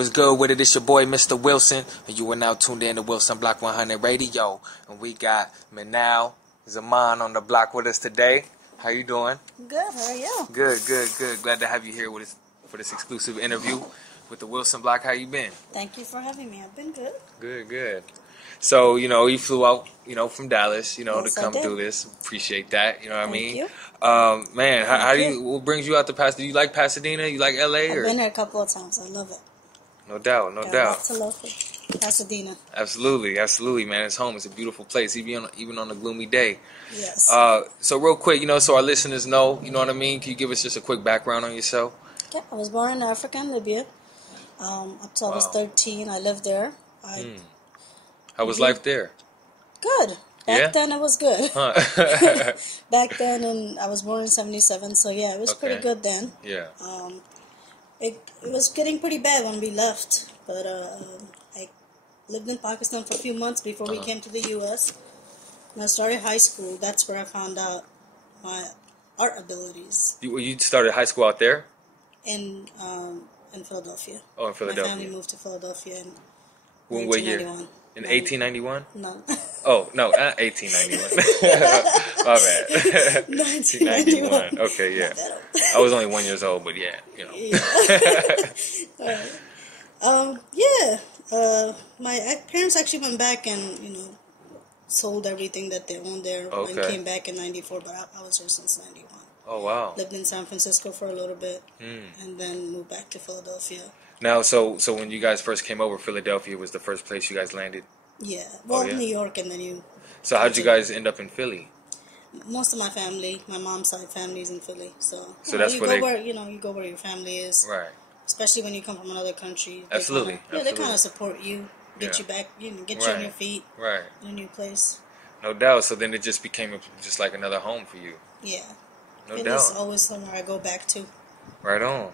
What's good with it? It's your boy, Mr. Wilson, and you are now tuned in to Wilson Block 100 Radio. And we got Minal, Zaman on the block with us today. How you doing? Good. How are you? Good. Glad to have you here with us for this exclusive interview with the Wilson Block. How you been? Thank you for having me. I've been good. Good. So, you flew out, from Dallas, Yes, to come I did. do this. Appreciate that. You know what I mean? Thank you. Man, how Thank do you. you? What brings you out to Pasadena? Do you like Pasadena? You like LA? I've been there a couple of times. I love it. No doubt. Got lots to love for Pasadena. Absolutely, man. It's home. It's a beautiful place, even on a gloomy day. Yes. So real quick, so our listeners know, you know what I mean? Can you give us just a quick background on yourself? Yeah, I was born in Africa and Libya. Up till I was 13, I lived there. How was life there? Good. Back then, it was good. Huh. Back then, and I was born in 77, so yeah, it was pretty good then. Yeah. It was getting pretty bad when we left, but I lived in Pakistan for a few months before we came to the U.S. When I started high school, that's where I found out my art abilities. You started high school out there? In Philadelphia. Oh, in Philadelphia. My family moved to Philadelphia in What year? 1991. In 1891? No. Oh, no, not 1891. My bad. 1991. Okay, yeah. I was only 1 year old, but yeah. My parents actually went back and, sold everything that they owned there and came back in 94, but I was here since 91. Oh, wow. Lived in San Francisco for a little bit and then moved back to Philadelphia. Now, so when you guys first came over, Philadelphia was the first place you guys landed? Yeah. Well, New York and then you... So how'd you guys end up in Philly? Most of my family, my mom's side family is in Philly. So that's you where you go where your family is. Right. Especially when you come from another country. Absolutely. They kind of support you, get you back, get you on your feet. Right. In a new place. No doubt. So then it just became just like another home for you. Yeah. No It doubt. is always somewhere I go back to. Right on.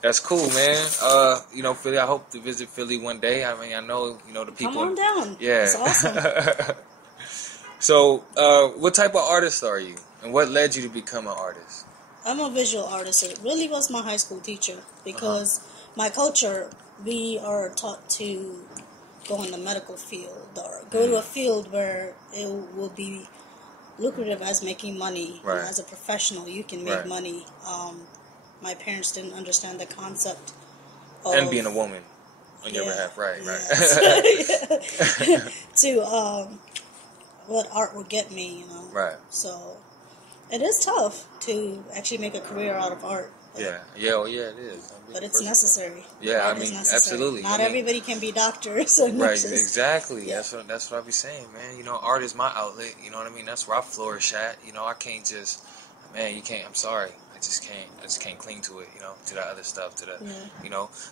That's cool, man. Philly. I hope to visit Philly one day. I mean, I know, the people. Come on down. Yeah. It's awesome. So, what type of artist are you, and what led you to become an artist? I'm a visual artist. It really was my high school teacher because my culture, we are taught to go in the medical field or go to a field where it will be lucrative as making money. Right. As a professional, you can make money. My parents didn't understand the concept of... And being a woman on your behalf. Right. to what art would get me, Right. So it is tough to actually make a career out of art. Yeah, it is. But it's necessary. Yeah, art is necessary. Absolutely. Not everybody can be doctors or nurses. Right, exactly. Yeah. That's what I be saying, man. Art is my outlet. You know what I mean? That's where I flourish at. I can't just, man. You can't. I'm sorry. I just can't cling to it. To that other stuff.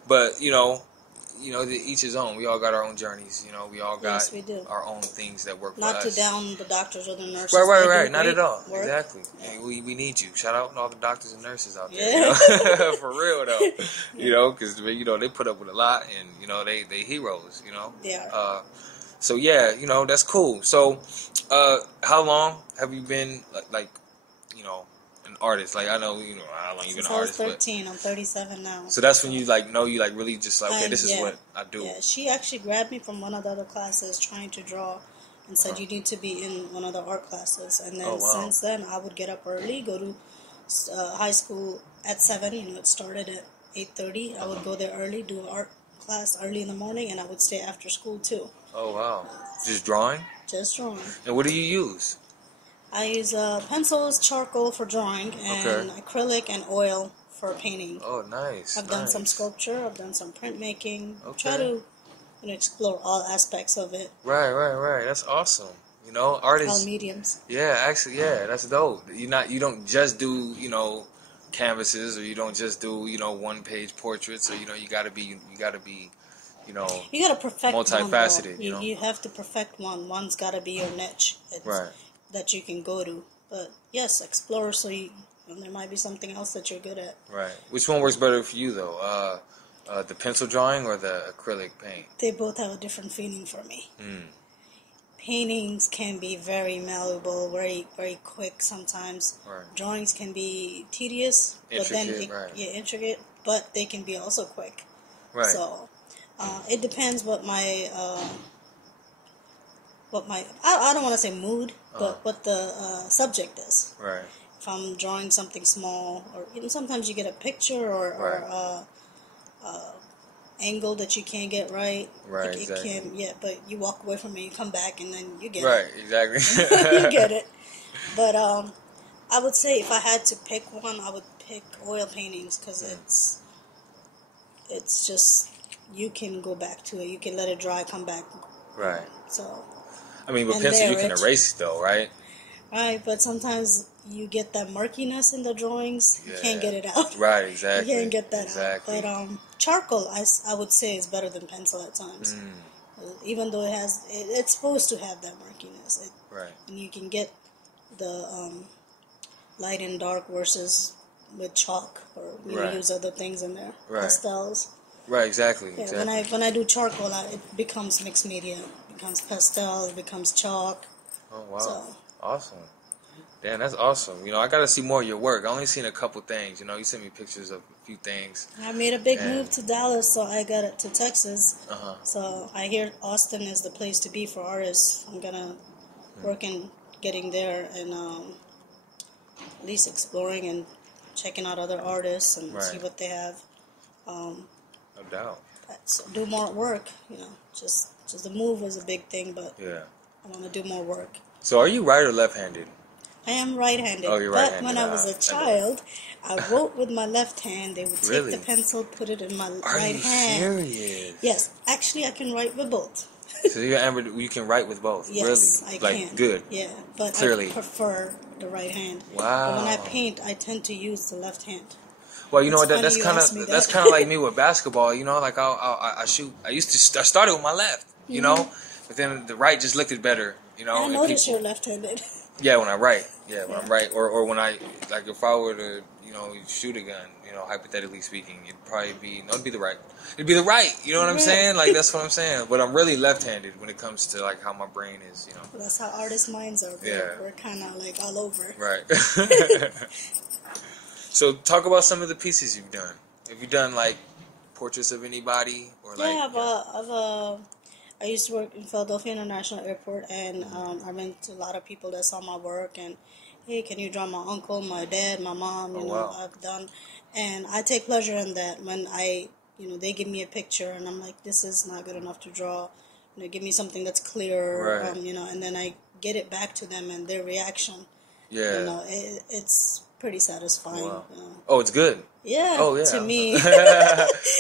But each his own. We all got our own journeys. We all got we do. our own things that work for Not us. Not to down the doctors or the nurses. Right. Not at all. Work. Exactly. Yeah. We need you. Shout out to all the doctors and nurses out there. Yeah. For real though. Because they put up with a lot, and they heroes. They are. So yeah, that's cool. So, how long have you been like an artist? Like I know how long you've been an artist. I was 13. I'm 37 now. So that's when you really just okay, this is what I do. Yeah, she actually grabbed me from one of the other classes trying to draw and said you need to be in one of the art classes. And then since then I would get up early, go to high school at 7. It started at 8:30. I would go there early, do an art class early in the morning, and I would stay after school too. Oh wow. Just drawing? Just drawing. And what do you use? I use pencils, charcoal for drawing, and acrylic and oil for painting. Oh, nice. I've done some sculpture. I've done some printmaking. Okay. Try to explore all aspects of it. Right. That's awesome. Art is all mediums. Yeah, actually, that's dope. You don't just do canvases, or you don't just do one-page portraits, or you gotta be you gotta perfect multifaceted. One, you have to perfect one. One's gotta be your niche. That you can go to. But yes, explore so there might be something else that you're good at. Right. Which one works better for you though? The pencil drawing or the acrylic paint? They both have a different feeling for me. Paintings can be very malleable, very, very quick sometimes. Right. Drawings can be tedious, intricate, intricate, but they can be also quick. Right. So it depends what my I don't want to say mood, but what the subject is. Right. If I'm drawing something small, or sometimes you get a picture or angle that you can't get right. Right, exactly. It can, yeah, but you walk away from it, you come back, and then you get right, it. Right, exactly. You get it. But I would say if I had to pick one, I would pick oil paintings because it's just, you can go back to it. You can let it dry, come back. Right. So. I mean, with pencil you can erase though, right? Right, but sometimes you get that murkiness in the drawings. Yeah. You can't get it out. Right, exactly. You can't get that out. But charcoal, I would say, is better than pencil at times. Even though it's supposed to have that murkiness. Right. And you can get the light and dark versus with chalk, or you use other things in there. Right. Pastels. Right, exactly. Yeah, exactly. When I do charcoal, it becomes mixed media. It becomes pastel, it becomes chalk. Oh, wow. So, awesome. Damn, that's awesome. I got to see more of your work. I only seen a couple things. You sent me pictures of a few things. I made a big move to Dallas, so I got it to Texas. So I hear Austin is the place to be for artists. I'm going to work in getting there and at least exploring and checking out other artists and see what they have. No doubt. So do more work, Just the move was a big thing, but I want to do more work. So are you right or left-handed? I am right-handed. Oh, you're right-handed. But when I was a child, I wrote with my left hand. They would take the pencil, put it in my right hand. Are you serious? Yes. Actually, I can write with both. So you can write with both? Yes, really? I can. Good. Yeah, but Clearly. I prefer the right hand. Wow. But when I paint, I tend to use the left hand. Well, that's kind of like me with basketball. Like I shoot. I started with my left. But then the right just looked better. I noticed you're left-handed. Yeah, when I write. Yeah, when I'm right, or when I if I were to shoot a gun, hypothetically speaking, it'd be the right. It'd be the right. You know what I'm saying? Like that's what I'm saying. But I'm really left-handed when it comes to how my brain is. Well, that's how artists' minds are. We're kind of all over. Right. So talk about some of the pieces you've done. Have you done portraits of anybody or I used to work in Philadelphia International Airport, and I met a lot of people that saw my work and, hey, can you draw my uncle, my dad, my mom? Wow. I've done, and I take pleasure in that when they give me a picture and I'm like, this is not good enough to draw. Give me something that's clear, right. And then I get it back to them and their reaction. Yeah. It's pretty satisfying. Wow. Oh, it's good. Yeah. Oh, yeah. To me. I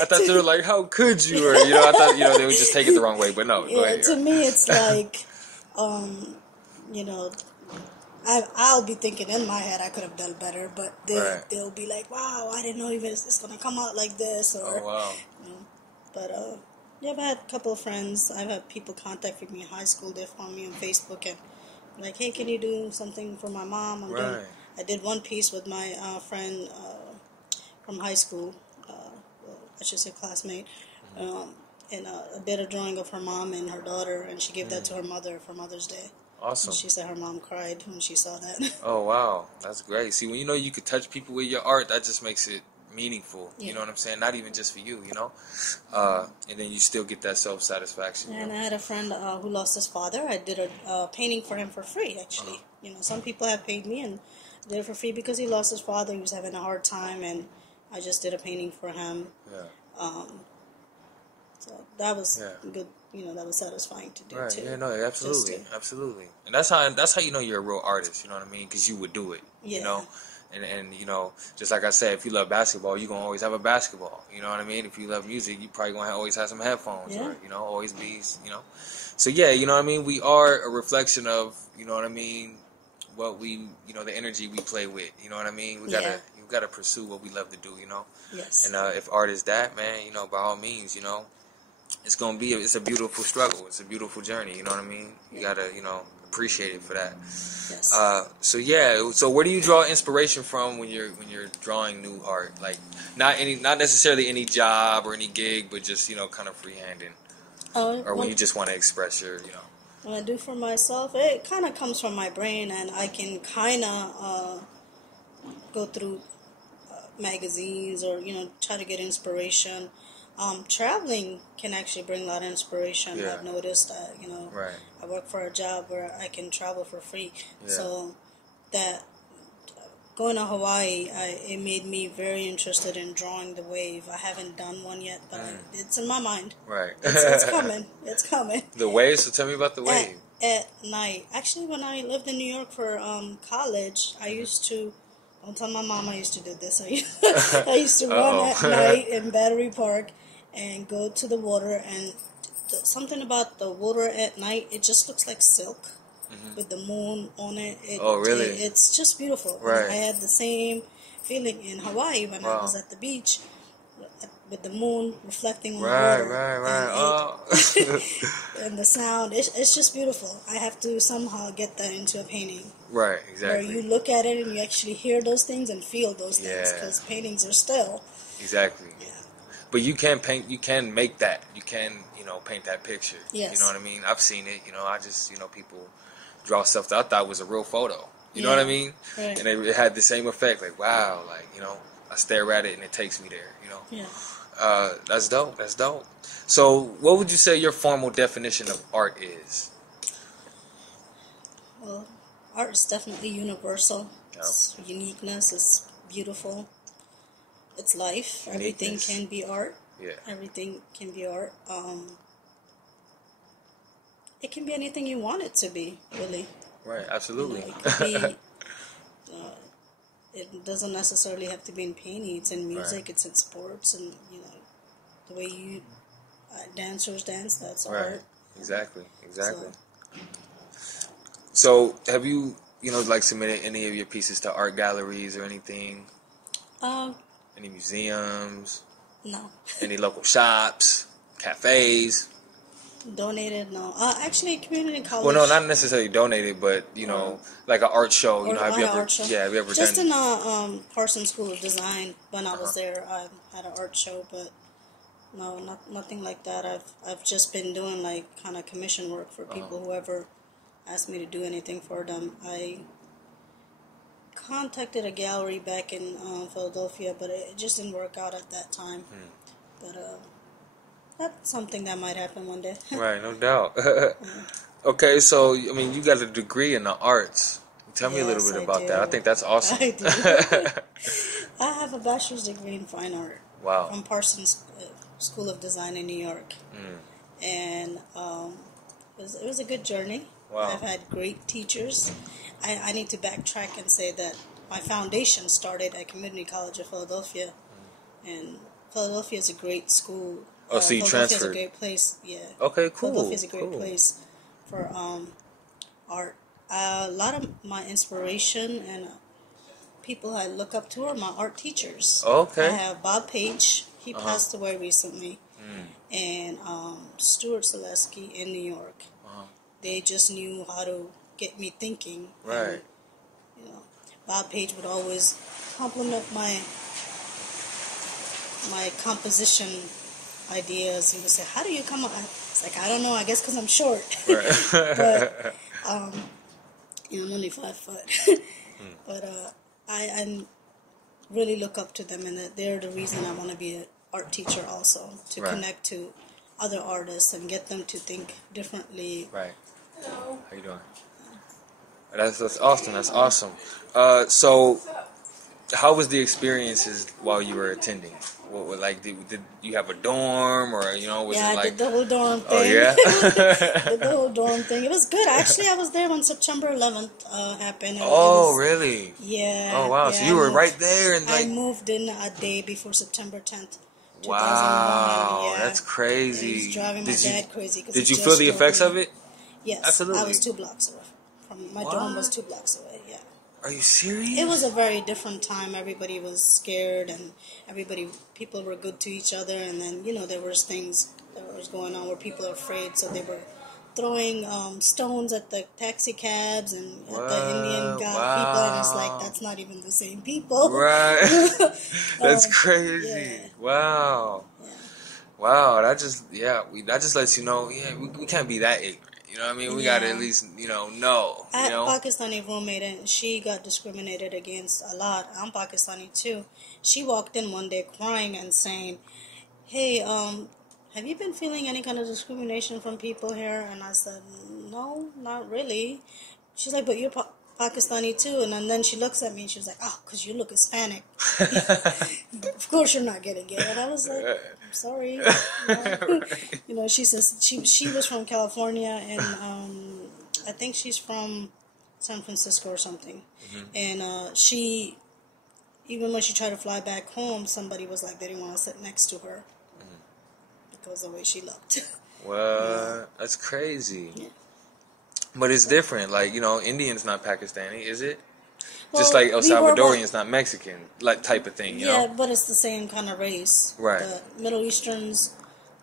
thought they were like, how could you? Or I thought they would just take it the wrong way. But no. Yeah. Go ahead, to me, it's like, I'll be thinking in my head I could have done better, but they'll be like, wow, I didn't know even it's gonna come out like this. Or, oh wow. But I've had a couple of friends. I've had people contact me in high school. They found me on Facebook and like, hey, can you do something for my mom? I did one piece with my friend from high school, I should say classmate, and a bit of drawing of her mom and her daughter, and she gave that to her mother for Mother's Day. Awesome. And she said her mom cried when she saw that. Oh, wow. That's great. See, when you could touch people with your art, that just makes it meaningful. Yeah. You know what I'm saying? Not even just for you, and then you still get that self-satisfaction. And I had a friend who lost his father. I did a painting for him for free, actually. Some people have paid me and did it for free because he lost his father. He was having a hard time, and I just did a painting for him. Yeah. So that was good. That was satisfying to do too. Yeah, no, absolutely. And that's how you know you're a real artist. You know what I mean? Because you would do it. Yeah. And just like I said, if you love basketball, you're gonna always have a basketball. You know what I mean? If you love music, you probably gonna always have some headphones, or always be, So yeah, you know what I mean? We are a reflection of, what we, the energy we play with. You know what I mean? You gotta pursue what we love to do. Yes. And if art is that, man, by all means, it's gonna be it's a beautiful struggle. It's a beautiful journey. You know what I mean? You gotta appreciate it for that. Yes. So where do you draw inspiration from when you're drawing new art? Like not necessarily any job or any gig, but just kind of freehanding. Or when you just want to express your When I do for myself, it kind of comes from my brain, and I can kind of go through magazines or try to get inspiration. Traveling can actually bring a lot of inspiration. Yeah. I've noticed that, Right. I work for a job where I can travel for free. Yeah. So that going to Hawaii, it made me very interested in drawing the wave. I haven't done one yet, but it's in my mind. Right. It's coming. It's coming. The wave? So tell me about the wave. At night. Actually, when I lived in New York for college, I used to, don't tell my mom I used to do this. I used to run at night in Battery Park and go to the water, and something about the water at night, it just looks like silk with the moon on it. Oh, really? It's just beautiful. Right. I had the same feeling in Hawaii when I was at the beach with the moon reflecting on the water. Right. And the sound, it's just beautiful. I have to somehow get that into a painting. Right, exactly. Where you look at it and you actually hear those things and feel those things, because paintings are still. Exactly. Yeah. But you can paint, you can make that. You can, paint that picture. Yes. You know what I mean? I've seen it. I just, people draw stuff that I thought was a real photo. You know what I mean? Right. And it had the same effect. Like, wow, I stare at it and it takes me there, Yeah. That's dope. That's dope. So, what would you say your formal definition of art is? Well, art is definitely universal. Yep. It's uniqueness. It's beautiful. It's life. Uniqueness. Everything can be art. Yeah. Everything can be art. It can be anything you want it to be, really. Right, absolutely. It could be. It doesn't necessarily have to be in painting. It's in music. Right. It's in sports, and the way you dancers dance. That's art. Exactly. So have you submitted any of your pieces to art galleries or anything? Any museums? No. Any local shops, cafes? Donated? No. Actually, community college. Well, no, not necessarily donated, but like an art show. Have you ever? Art show. Yeah, have you ever just done? Just in Parsons School of Design when I was there, I had an art show, but no, nothing like that. I've just been doing like kind of commission work for people who ever asked me to do anything for them. I contacted a gallery back in Philadelphia, but it just didn't work out at that time. But that's something that might happen one day. Right, no doubt. Okay, so you got a degree in the arts. Tell me a little bit about that. I think that's awesome. I do. I have a bachelor's degree in fine art. Wow. From Parsons School of Design in New York. And it was a good journey. Wow. I've had great teachers. I need to backtrack and say that my foundation started at Community College of Philadelphia. And Philadelphia is a great school. Oh, so you Philadelphia transferred? is a great place, yeah. Okay, cool. Philadelphia is a great place for art. A lot of my inspiration and people I look up to are my art teachers. Okay. I have Bob Page. He passed away recently. And Stuart Selesky in New York. They just knew how to get me thinking. Right. And, Bob Page would always compliment my composition ideas. He would say, "How do you come up?" It's like, I don't know. I guess because I'm short. Right. But I'm only 5 foot. But I really look up to them, and they're the reason I want to be an art teacher also, to connect to other artists and get them to think differently. Right. Hello. How you doing? That's awesome. That's awesome. So, how was the experiences while you were attending? What did you have a dorm, or was it like? I did the whole dorm thing. Oh yeah. Did the whole dorm thing. It was good. Actually, I was there when September 11th happened. Really? Yeah. Oh wow. Yeah, So you were right there, and I moved in a day before September 10th. Wow, yeah. That's crazy. It was driving my dad crazy. Did you feel the effects of it? Yes. Absolutely. I was 2 blocks away. My dorm was 2 blocks away. Yeah. Are you serious? It was a very different time. Everybody was scared, and people were good to each other. And then there was things that was going on where people are afraid, so they were throwing stones at the taxi cabs and at the Indian people, and it's like, that's not even the same people. Right. That's crazy. Yeah. Wow. Yeah. Wow. That just lets you know, we can't be that ignorant. You know what I mean? We gotta at least, know. I had a Pakistani roommate, and she got discriminated against a lot. I'm Pakistani too. She walked in one day crying and saying, hey, have you been feeling any kind of discrimination from people here? And I said, no, not really. She's like, but you're Pakistani too. And then she looks at me and she was like, oh, because you look Hispanic. Of course you're not getting it. And I was like, I'm sorry. You know, she says she was from California, and I think she's from San Francisco or something. And she, even when she tried to fly back home, somebody was like, they didn't want to sit next to her because of the way she looked. What? Yeah. That's crazy. Yeah. But it's different. Like, you know, Indian's not Pakistani, is it? Well, just like El Salvadorian's not Mexican, like type of thing, you know? Yeah, but it's the same kind of race. Right. The Middle Easterns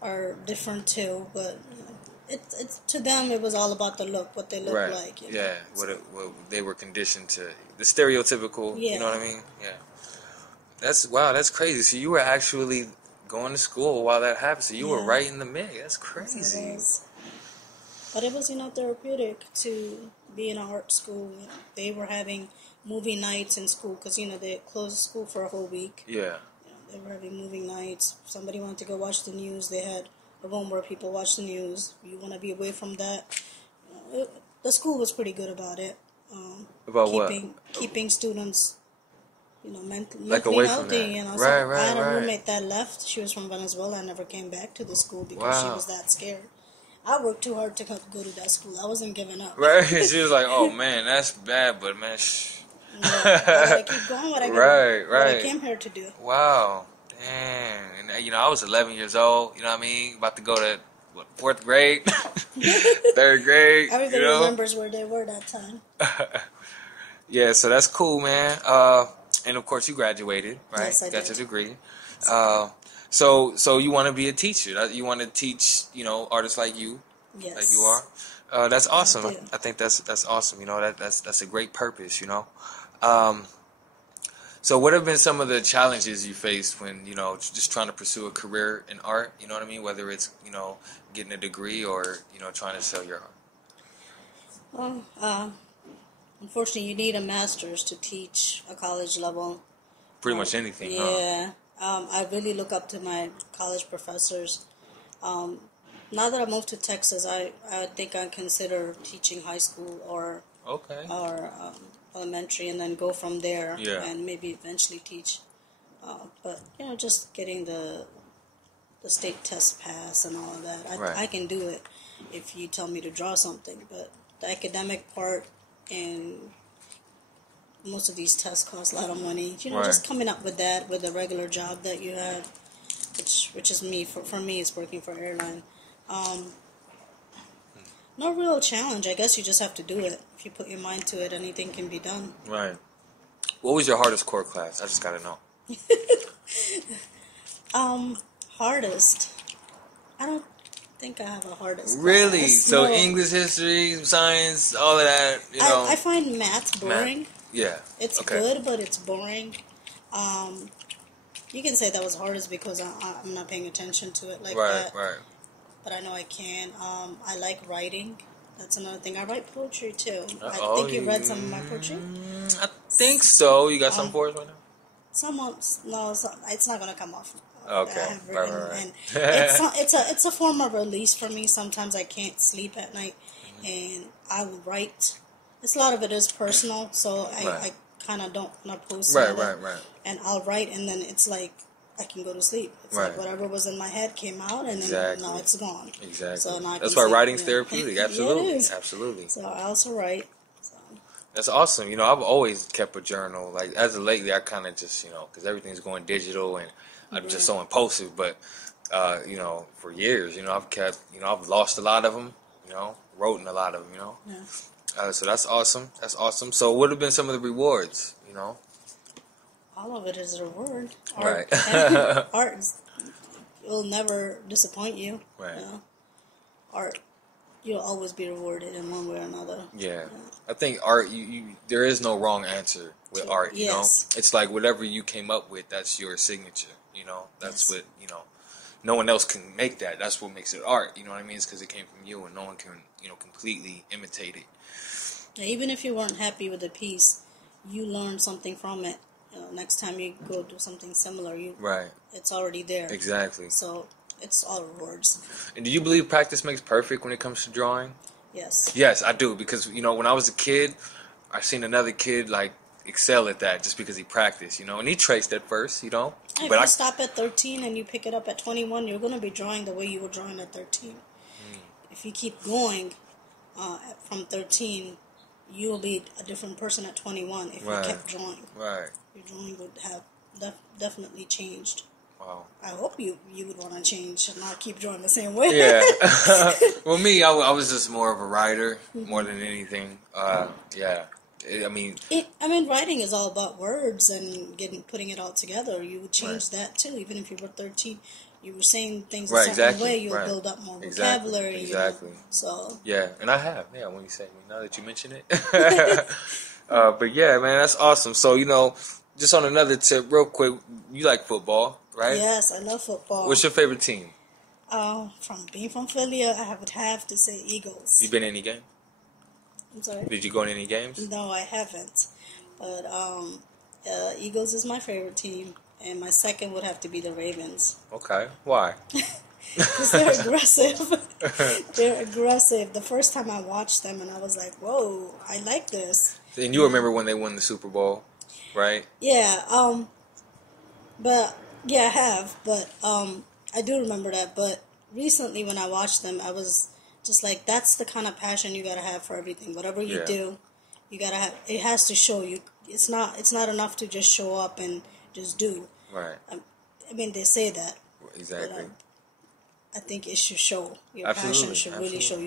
are different too, but it's to them it was all about the look, what they look like. You know? Yeah, what they were conditioned to, the stereotypical. You know what I mean? Yeah. That's crazy. So you were actually going to school while that happened. So you were right in the mix. That's crazy. Yes, but it was, you know, therapeutic to be in an art school. You know, they were having movie nights in school because, you know, they closed school for a whole week. Yeah. You know, they were having movie nights. Somebody wanted to go watch the news. They had a room where people watch the news. You want to be away from that. The school was pretty good about it. About keeping students, you know, mentally away healthy. From that. You know, right, so right, I had a roommate that left. She was from Venezuela and never came back to the school because she was that scared. I worked too hard to go to that school. I wasn't giving up. Right. She was like, "Oh man, that's bad, but man, I gotta keep going. What I came here to do." Wow. Dang. And you know, I was 11 years old. You know what I mean? About to go to fourth grade, third grade. Everybody remembers where they were that time. Yeah, so that's cool, man. And of course, you graduated, right? Yes, I got did. your degree. So you want to be a teacher? You want to teach, you know, artists like you, yes, like you are. That's awesome. I think that's awesome. You know, that's a great purpose. You know. So what have been some of the challenges you faced when, you know, just trying to pursue a career in art? You know what I mean? Whether it's, you know, getting a degree or, you know, trying to sell your art. Well, unfortunately, you need a master's to teach a college level. Pretty much anything, yeah. I really look up to my college professors. Now that I moved to Texas, I think I consider teaching high school or elementary, and then go from there and maybe eventually teach. But, you know, just getting the state test pass and all of that. I can do it if you tell me to draw something. But the academic part, and most of these tests cost a lot of money. You know, just coming up with that with a regular job that you have, which is me. For me, it's working for airline. No real challenge. I guess you just have to do it. If you put your mind to it, anything can be done. Right. What was your hardest core class? I just gotta know. Hardest. I don't think I have a hardest class. Really? So no. English, history, science, all of that, you know. I find math boring. Yeah. It's good, but it's boring. You can say that was hardest because I'm not paying attention to it like that. Right. But I know I can. I like writing. That's another thing. I write poetry too. I think you read some of my poetry. I think so. You got some for us right now? It's not gonna come off. Okay, right. And it's a form of release for me. Sometimes I can't sleep at night, and I will write. A lot of it is personal, so I kind of don't want to post it. Right. And I'll write, and then it's like I can go to sleep. It's like whatever was in my head came out, and then now it's gone. Exactly. So now that's why writing's therapeutic. Absolutely, yeah, it is. Absolutely. So I also write. So. That's awesome. You know, I've always kept a journal. Like as of lately, I kind of just, you know, because everything's going digital and I'm just so impulsive. But you know, for years, you know, I've lost a lot of them. You know, wrote in a lot of them. You know. Yeah. So that's awesome. That's awesome. So what have been some of the rewards? You know. All of it is a reward. Right. Art will never disappoint you. Right. You know? Art, you'll always be rewarded in one way or another. Yeah. I think art, you there is no wrong answer with art, you know? It's like whatever you came up with, that's your signature, you know? That's what, you know, no one else can make that. That's what makes it art, you know what I mean? It's because it came from you and no one can, you know, completely imitate it. Yeah, even if you weren't happy with the piece, you learned something from it. next time you go do something similar, right. It's already there. Exactly. So it's all rewards. And do you believe practice makes perfect when it comes to drawing? Yes. Yes, I do, because when I was a kid, I seen another kid like excel at that just because he practiced, and he traced at first, If but you stop at 13 and you pick it up at 21, you're going to be drawing the way you were drawing at 13. If you keep going from 13, you will be a different person at 21 if you kept drawing. Right. Your drawing would have definitely changed. Wow. I hope you would want to change and not keep drawing the same way. Yeah. Well, me, I was just more of a writer more than anything. Yeah. Writing is all about words and putting it all together. You would change that too, even if you were 13. You were saying things a certain way, you'll build up more vocabulary. Exactly. So. Yeah, and I have. Yeah, when you say now that you mention it. But yeah, man, that's awesome. So just on another tip, real quick, you like football, right? Yes, I love football. What's your favorite team? From being from Philly, I would have to say Eagles. You been in any game? I'm sorry? Did you go in any games? No, I haven't. But Eagles is my favorite team, and my second would have to be the Ravens. Okay. Why? Because they're aggressive. They're aggressive. The first time I watched them, and I was like, whoa, I like this. And you remember when they won the Super Bowl, right? Yeah. I have. But I do remember that. But recently when I watched them, I was just like, that's the kind of passion you gotta have for everything. Whatever you do, you gotta have. It has to show you. It's not enough to just show up and just do. Right. They say that. Exactly. But, I think it should show. Your Absolutely. passion should really show.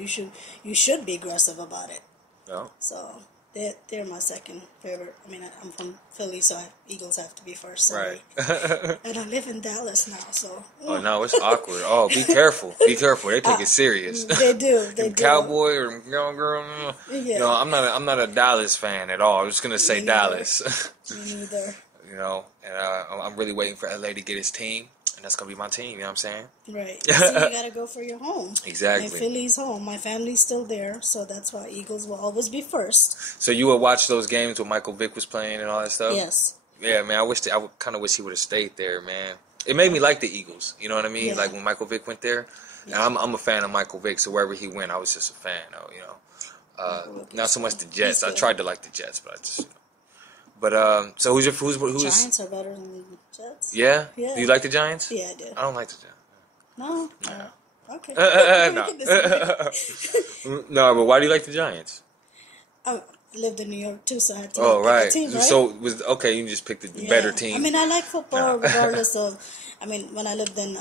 You should be aggressive about it. Yeah. So they're my second favorite. I'm from Philly, so Eagles have to be first. Sorry. Right. And I live in Dallas now, so. Oh no, it's awkward. Oh, be careful. Be careful. They take it serious. They do. They do. Cowboy or young girl. Yeah. I'm not a Dallas fan at all. I'm just gonna say Dallas. Me neither. And I'm really waiting for LA to get his team, and that's gonna be my team. You know what I'm saying? Right. So you gotta go for your home. Exactly. And Philly's home. My family's still there, so that's why Eagles will always be first. So you would watch those games when Michael Vick was playing and all that stuff? Yes. Yeah, man. I kind of wish he would have stayed there, man. It made me like the Eagles. You know what I mean? Yeah. Like when Michael Vick went there. Yeah. And I'm a fan of Michael Vick, so wherever he went, I was just a fan. Not so much the Jets. I tried to like the Jets, but I just. But so who's Giants are better than the Jets. Yeah? Yeah. Do you like the Giants? Yeah, I do. I don't like the Giants. No. Okay. No. No, but why do you like the Giants? I lived in New York too, so I had to pick a team, right? So you just picked the better team. I like football regardless of. When I lived in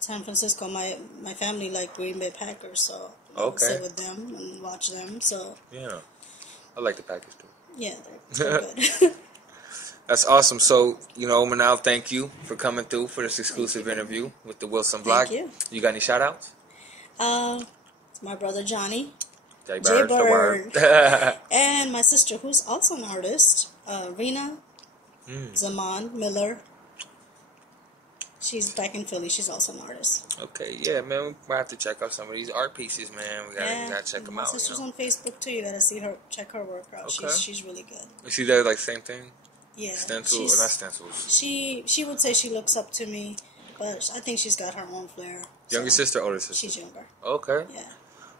San Francisco, my family liked Green Bay Packers, so I would sit with them and watch them. So yeah, I like the Packers too. Yeah, they're good. That's awesome. So, Minal, thank you for coming through for this exclusive interview with the Wilson Blog. Thank you. You got any shout outs? It's my brother Johnny. J Bird. And my sister, who's also an artist, Rena Zaman Miller. She's back in Philly. She's also an artist. Okay, yeah, man. We might have to check out some of these art pieces, man. We gotta check them out. My sister's on Facebook too. You gotta see her, check her work out. Okay. She's really good. Is she there, like same thing? Yeah. Stencils, not stencils. She would say she looks up to me, but I think she's got her own flair. Younger sister, older sister? She's younger. Okay. Yeah.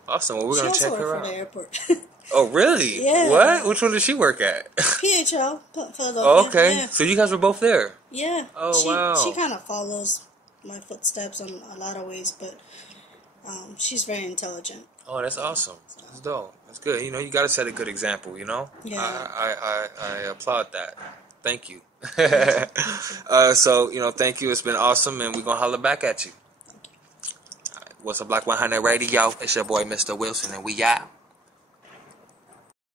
Awesome. Well, we're gonna check her out. She also works for the airport. Oh, really? Yeah. What? Which one does she work at? PHL, Philadelphia. Oh, okay. Yeah. So you guys were both there? Yeah. Oh, wow. She kind of follows my footsteps in a lot of ways, but she's very intelligent. Oh, that's awesome. That's dope. That's good. You got to set a good example, Yeah. I applaud that. Thank you. So, thank you. It's been awesome, and we're going to holler back at you. All right. What's up, Black 100 Radio? It's your boy, Mr. Wilson, and we out.